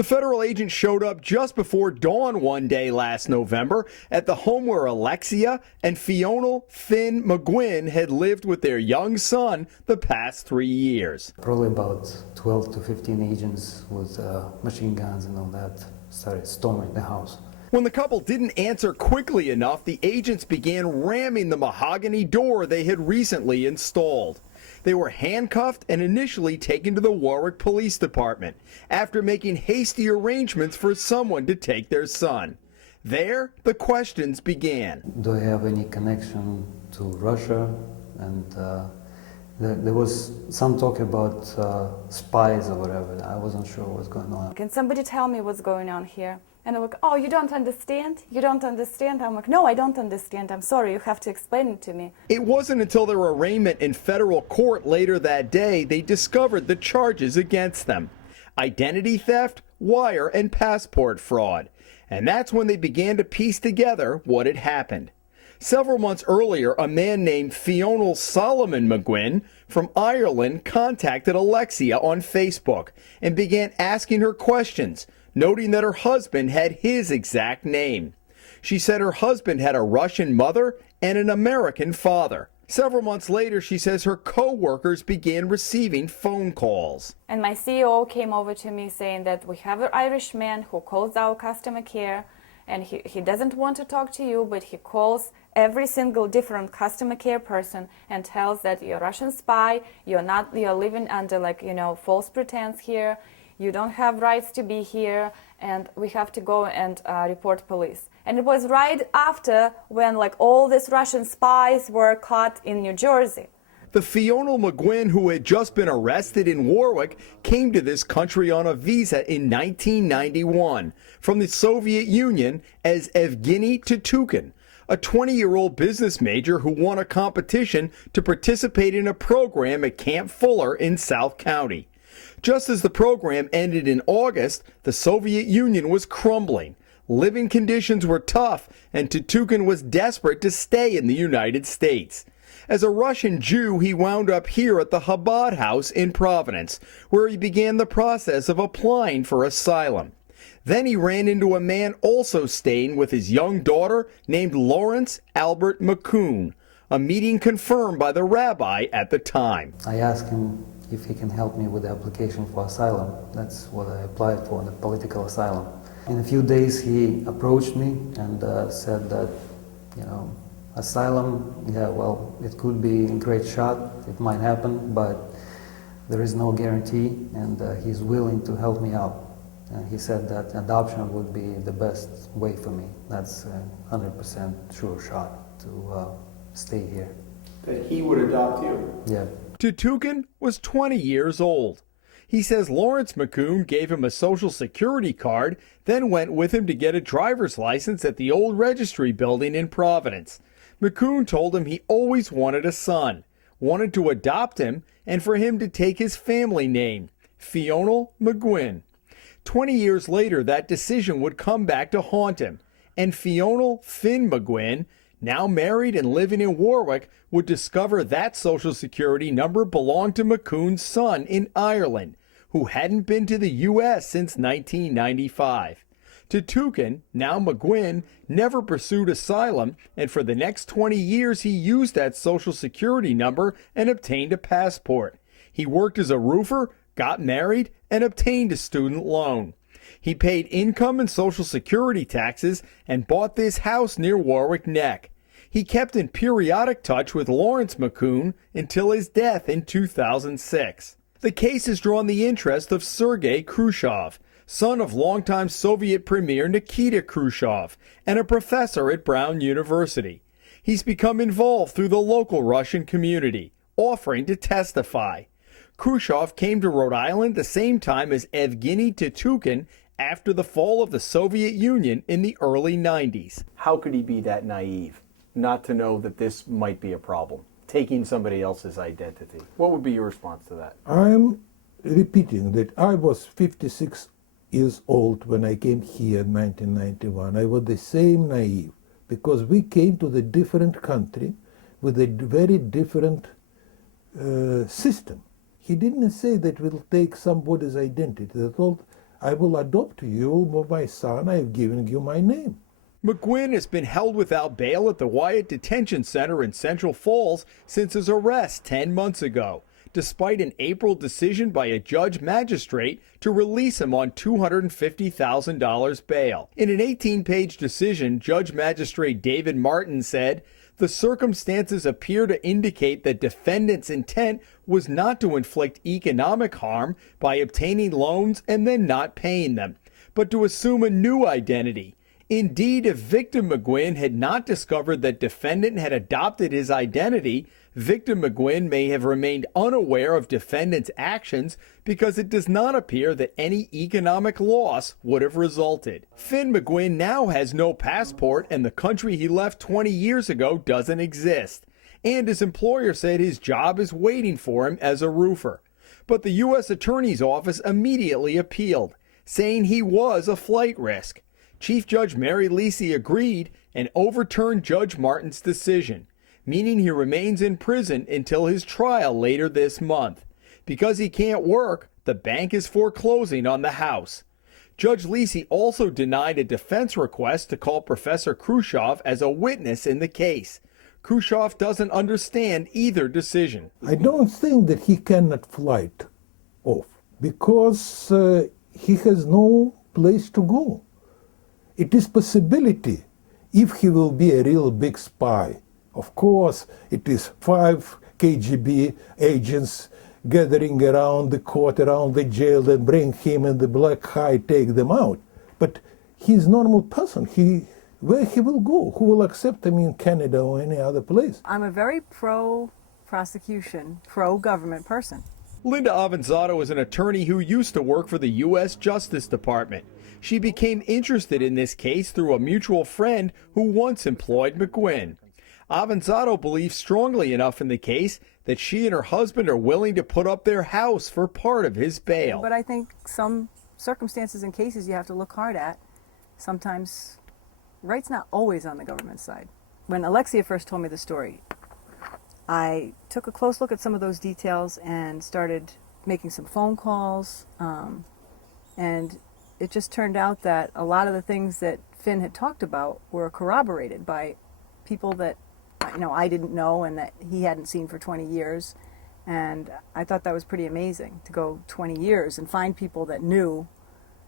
The federal agent showed up just before dawn one day last November at the home where Alexia and Fiona Finn McGuinn had lived with their young son the past 3 years. Probably about 12 to 15 agents with machine guns and all that started storming the house. When the couple didn't answer quickly enough, the agents began ramming the mahogany door they had recently installed. They were handcuffed and initially taken to the Warwick Police Department after making hasty arrangements for someone to take their son. There, the questions began. Do I have any connection to Russia? And there was some talk about spies or whatever. I wasn't sure what was going on. Can somebody tell me what's going on here? And they're like, oh, you don't understand? You don't understand? I'm like, no, I don't understand. I'm sorry, you have to explain it to me. It wasn't until their arraignment in federal court later that day they discovered the charges against them: identity theft, wire and passport fraud. And that's when they began to piece together what had happened. Several months earlier, a man named Fiona Solomon McGuinn from Ireland contacted Alexia on Facebook and began asking her questions, noting that her husband had his exact name. She said her husband had a Russian mother and an American father. Several months later, she says her co-workers began receiving phone calls. And my CEO came over to me saying that we have an Irish man who calls our customer care, and he doesn't want to talk to you, but he calls every single different customer care person and tells that you're a Russian spy, you're living under false pretense here, you don't have rights to be here, and we have to go and report police. And it was right after when all these Russian spies were caught in New Jersey. The Fiona McGuinn, who had just been arrested in Warwick, came to this country on a visa in 1991 from the Soviet Union as Evgeny Tutukin, a 20-year-old business major who won a competition to participate in a program at Camp Fuller in South County. Just as the program ended in August, the Soviet Union was crumbling. Living conditions were tough, and Tutukin was desperate to stay in the United States. As a Russian Jew, he wound up here at the Chabad House in Providence, where he began the process of applying for asylum. Then he ran into a man also staying with his young daughter named Lawrence Albert McCoon, a meeting confirmed by the rabbi at the time. I asked him if he can help me with the application for asylum. That's what I applied for, the political asylum. In a few days he approached me and said that, asylum, it could be a great shot, it might happen, but there is no guarantee, and he's willing to help me out. And he said that adoption would be the best way for me. That's a 100% sure shot to stay here. That he would adopt you? Yeah. Tutukin was 20 years old. He says Lawrence McCoon gave him a Social Security card, then went with him to get a driver's license at the old registry building in Providence. McCoon told him he always wanted a son, wanted to adopt him, and for him to take his family name, Fiona McGuinn. 20 years later, that decision would come back to haunt him, and Fiona Finn McGuinn, now married and living in Warwick, would discover that Social Security number belonged to McCoon's son in Ireland, who hadn't been to the U.S. since 1995. Tutukin, now McGuinn, never pursued asylum, and for the next 20 years he used that Social Security number and obtained a passport. He worked as a roofer, got married, and obtained a student loan. He paid income and Social Security taxes and bought this house near Warwick Neck. He kept in periodic touch with Lawrence McCoon until his death in 2006. The case has drawn the interest of Sergei Khrushchev, son of longtime Soviet Premier Nikita Khrushchev and a professor at Brown University. He's become involved through the local Russian community, offering to testify. Khrushchev came to Rhode Island the same time as Evgeny Tutukin after the fall of the Soviet Union in the early 90s. How could he be that naive not to know that this might be a problem, taking somebody else's identity? What would be your response to that? I'm repeating that I was 56 years old when I came here in 1991. I was the same naive, because we came to the different country with a very different system. He didn't say that we'll take somebody's identity. They told I will adopt you, my son, I've given you my name. McGuinn has been held without bail at the Wyatt Detention Center in Central Falls since his arrest 10 months ago, despite an April decision by a judge magistrate to release him on $250,000 bail. In an 18-page decision, Judge Magistrate David Martin said, "The circumstances appear to indicate that defendant's intent was not to inflict economic harm by obtaining loans and then not paying them, but to assume a new identity. Indeed, if victim McGuinn had not discovered that defendant had adopted his identity, victim McGuinn may have remained unaware of defendant's actions because it does not appear that any economic loss would have resulted." Finn McGuinn now has no passport, and the country he left 20 years ago doesn't exist. And his employer said his job is waiting for him as a roofer. But the U.S. Attorney's Office immediately appealed, saying he was a flight risk. Chief Judge Mary Lisi agreed and overturned Judge Martin's decision, meaning he remains in prison until his trial later this month. Because he can't work, the bank is foreclosing on the house. Judge Lisi also denied a defense request to call Professor Khrushchev as a witness in the case. Khrushchev doesn't understand either decision. I don't think that he cannot fly off because he has no place to go. It is possibility if he will be a real big spy. Of course, it is 5 KGB agents gathering around the court, around the jail, and bring him in the black hide, take them out. But he's a normal person. Where he will go? Who will accept him in Canada or any other place? I'm a very pro-prosecution, pro-government person. Linda Avanzato is an attorney who used to work for the U.S. Justice Department. She became interested in this case through a mutual friend who once employed McGuinn. Avanzato believes strongly enough in the case that she and her husband are willing to put up their house for part of his bail. But I think some circumstances and cases you have to look hard at. Sometimes right's not always on the government side. When Alexia first told me the story, I took a close look at some of those details and started making some phone calls. And it just turned out that a lot of the things that Finn had talked about were corroborated by people that I didn't know and that he hadn't seen for 20 years. And I thought that was pretty amazing to go 20 years and find people that knew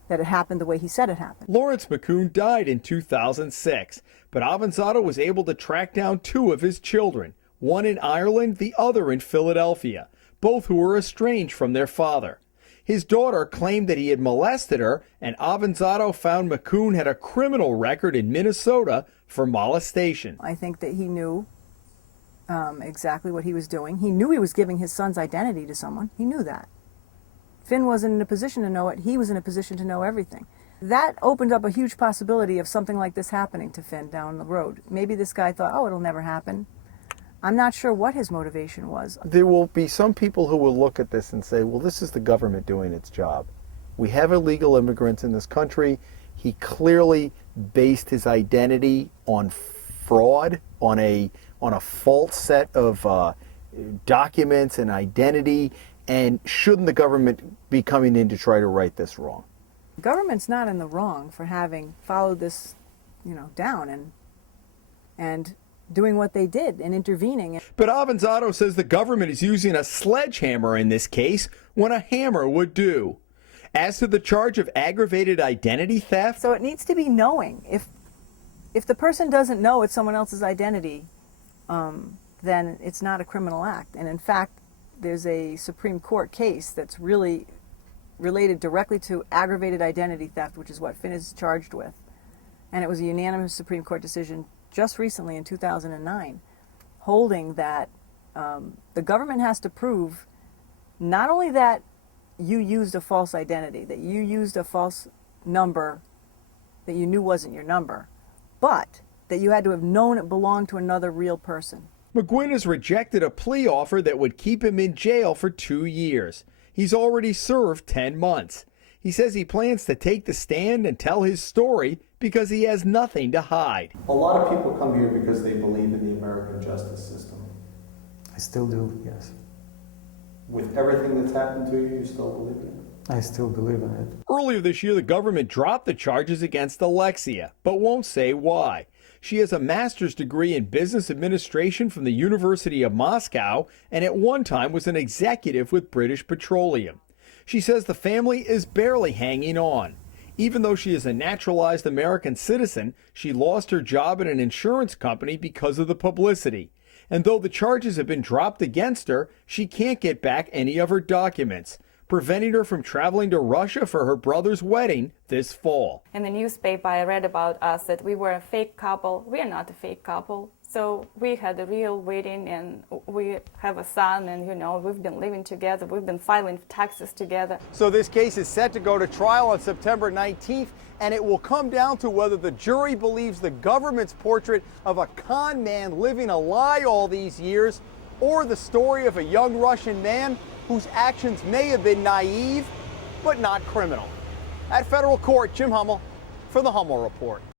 that it happened the way he said it happened. Lawrence McCune died in 2006, but Avanzato was able to track down 2 of his children, one in Ireland, the other in Philadelphia, both who were estranged from their father. His daughter claimed that he had molested her, and Avanzato found McCune had a criminal record in Minnesota for molestation. I think that he knew exactly what he was doing. He knew he was giving his son's identity to someone. He knew that. Finn wasn't in a position to know it. He was in a position to know everything. That opened up a huge possibility of something like this happening to Finn down the road. Maybe this guy thought, oh, it'll never happen. I'm not sure what his motivation was. There will be some people who will look at this and say, well, this is the government doing its job. We have illegal immigrants in this country. He clearly based his identity on fraud, on a false set of documents and identity, and shouldn't the government be coming in to try to right this wrong? The government's not in the wrong for having followed this, down and doing what they did and intervening. But Avanzato says the government is using a sledgehammer in this case when a hammer would do. As to the charge of aggravated identity theft, so it needs to be knowing. If the person doesn't know it's someone else's identity, then it's not a criminal act. And in fact, there's a Supreme Court case that's really related directly to aggravated identity theft, which is what Finn is charged with. And it was a unanimous Supreme Court decision just recently in 2009, holding that the government has to prove not only that you used a false identity, that you used a false number that you knew wasn't your number, but that you had to have known it belonged to another real person. McGuinn has rejected a plea offer that would keep him in jail for 2 years. He's already served 10 months. He says he plans to take the stand and tell his story because he has nothing to hide. A lot of people come here because they believe in the American justice system. I still do, yes. With everything that's happened to you, you still believe in it? I still believe in it. Earlier this year, the government dropped the charges against Alexia, but won't say why. She has a master's degree in business administration from the University of Moscow and at one time was an executive with British Petroleum. She says the family is barely hanging on. Even though she is a naturalized American citizen, she lost her job at an insurance company because of the publicity. And though the charges have been dropped against her, she can't get back any of her documents, preventing her from traveling to Russia for her brother's wedding this fall. In the newspaper, I read about us that we were a fake couple. We are not a fake couple. So we had a real wedding and we have a son and, we've been living together. We've been filing taxes together. So this case is set to go to trial on September 19th, and it will come down to whether the jury believes the government's portrait of a con man living a lie all these years, or the story of a young Russian man whose actions may have been naive, but not criminal. At federal court, Jim Hummel for the Hummel Report.